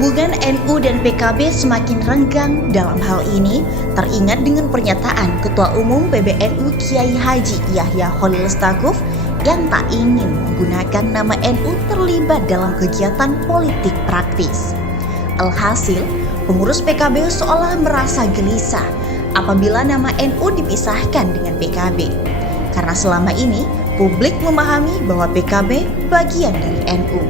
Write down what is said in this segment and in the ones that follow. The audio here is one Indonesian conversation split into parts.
Hubungan NU dan PKB semakin renggang. Dalam hal ini teringat dengan pernyataan Ketua Umum PBNU Kiai Haji Yahya Khalil Stakuf yang tak ingin menggunakan nama NU terlibat dalam kegiatan politik praktis. Alhasil, pengurus PKB seolah merasa gelisah apabila nama NU dipisahkan dengan PKB. Karena selama ini publik memahami bahwa PKB bagian dari NU.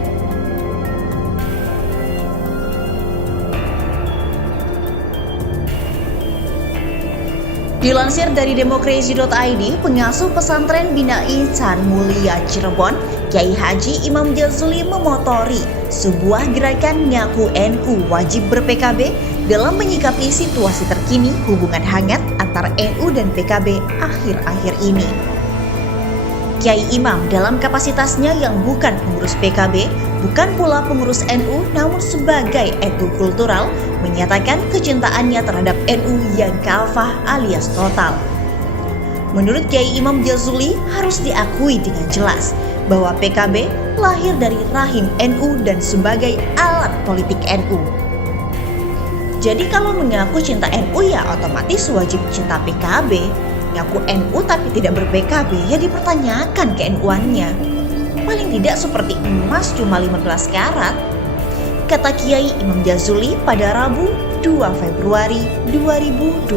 Dilansir dari demokrasi.id, pengasuh pesantren Bina Ihsan Mulia Cirebon, Kiai Haji Imam Jazuli memotori sebuah gerakan ngaku NU wajib ber-PKB dalam menyikapi situasi terkini hubungan hangat antara NU dan PKB akhir-akhir ini. Kiai Imam dalam kapasitasnya yang bukan pengurus PKB, bukan pula pengurus NU, namun sebagai NU kultural, menyatakan kecintaannya terhadap NU yang kafah alias total. Menurut Kiai Imam Jazuli, harus diakui dengan jelas bahwa PKB lahir dari rahim NU dan sebagai alat politik NU. Jadi kalau mengaku cinta NU ya otomatis wajib cinta PKB. Ngaku NU tapi tidak ber-PKB ya dipertanyakan ke-NU-annya. Paling tidak seperti emas cuma 15 karat. Kata Kiai Imam Jazuli pada Rabu 2 Februari 2022.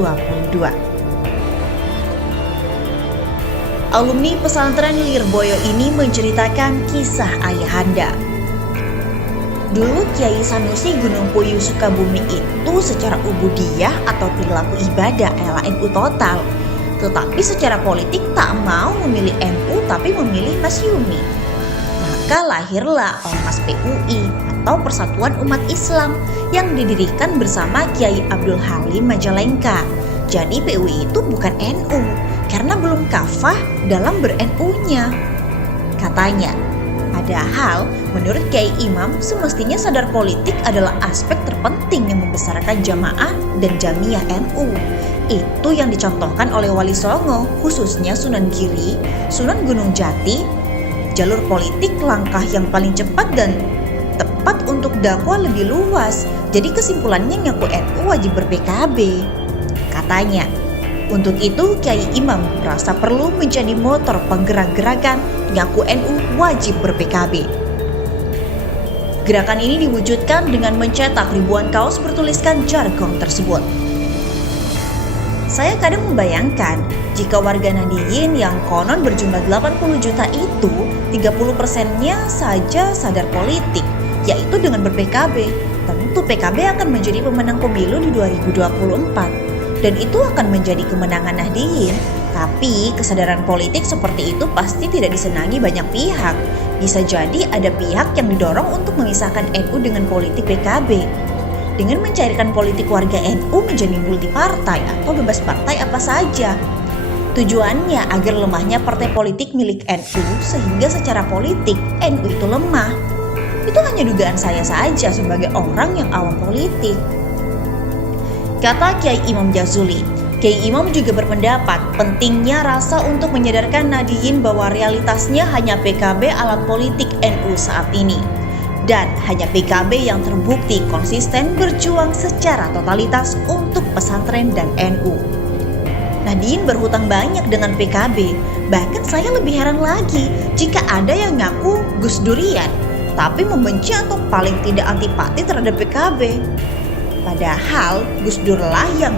Alumni pesantren Lirboyo ini menceritakan kisah ayahanda. Dulu Kiai Sanusi Gunung Puyuh Sukabumi itu secara ubudiyah atau perilaku ibadah ala NU total. Tetapi secara politik tak mau memilih NU tapi memilih Masyumi. Maka lahirlah Ormas PUI atau Persatuan Umat Islam yang didirikan bersama Kiai Abdul Halim Majalengka. Jadi PUI itu bukan NU karena belum kafah dalam ber-NU-nya. Katanya, padahal menurut Kiai Imam semestinya sadar politik adalah aspek terpenting yang membesarkan jamaah dan jamiah NU. Itu yang dicontohkan oleh Wali Songo, khususnya Sunan Giri, Sunan Gunung Jati. Jalur politik langkah yang paling cepat dan tepat untuk dakwah lebih luas. Jadi kesimpulannya ngaku NU wajib ber-PKB. Katanya, untuk itu Kiai Imam merasa perlu menjadi motor penggerak gerakan ngaku NU wajib ber-PKB. Gerakan ini diwujudkan dengan mencetak ribuan kaos bertuliskan jargon tersebut. Saya kadang membayangkan jika warga Nahdiyin yang konon berjumlah 80 juta itu 30%-nya saja sadar politik, yaitu dengan ber-PKB. Tentu PKB akan menjadi pemenang pemilu di 2024 dan itu akan menjadi kemenangan Nahdiyin. Tapi kesadaran politik seperti itu pasti tidak disenangi banyak pihak. Bisa jadi ada pihak yang didorong untuk memisahkan NU dengan politik PKB. Dengan mencairkan politik warga NU menjadi multipartai atau bebas partai apa saja. Tujuannya agar lemahnya partai politik milik NU sehingga secara politik NU itu lemah. Itu hanya dugaan saya saja sebagai orang yang awam politik. Kata Kiai Imam Jazuli, Kiai Imam juga berpendapat pentingnya rasa untuk menyadarkan Nahdiyin bahwa realitasnya hanya PKB alat politik NU saat ini. Dan hanya PKB yang terbukti konsisten berjuang secara totalitas untuk pesantren dan NU. Nahdiyin berhutang banyak dengan PKB. Bahkan saya lebih heran lagi jika ada yang ngaku Gus Durian, tapi membenci atau paling tidak antipati terhadap PKB. Padahal Gus Dur lah yang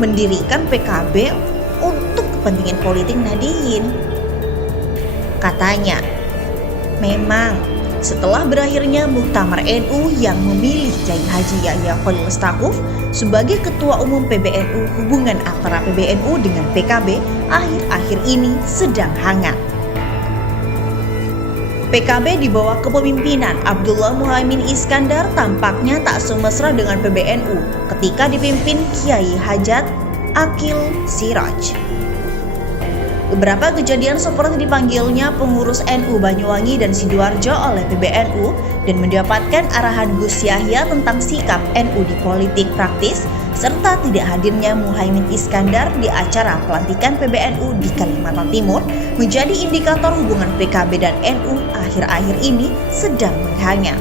mendirikan PKB untuk kepentingan politik Nahdiyin. Katanya, memang setelah berakhirnya Muktamar NU yang memilih Kiai Haji Yahya Khalil Stakuf sebagai Ketua Umum PBNU, hubungan antara PBNU dengan PKB akhir-akhir ini sedang hangat. PKB di bawah kepemimpinan Abdullah Muhaimin Iskandar tampaknya tak semesra dengan PBNU ketika dipimpin Kiai Hajat Akil Siraj. Beberapa kejadian seperti dipanggilnya pengurus NU Banyuwangi dan Sidoarjo oleh PBNU dan mendapatkan arahan Gus Yahya tentang sikap NU di politik praktis, serta tidak hadirnya Muhaimin Iskandar di acara pelantikan PBNU di Kalimantan Timur menjadi indikator hubungan PKB dan NU akhir-akhir ini sedang menghangat.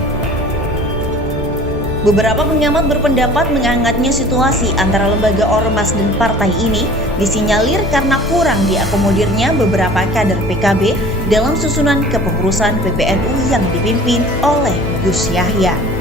Beberapa pengamat berpendapat menghangatnya situasi antara lembaga ormas dan partai ini disinyalir karena kurang diakomodirnya beberapa kader PKB dalam susunan kepengurusan PBNU yang dipimpin oleh Gus Yahya.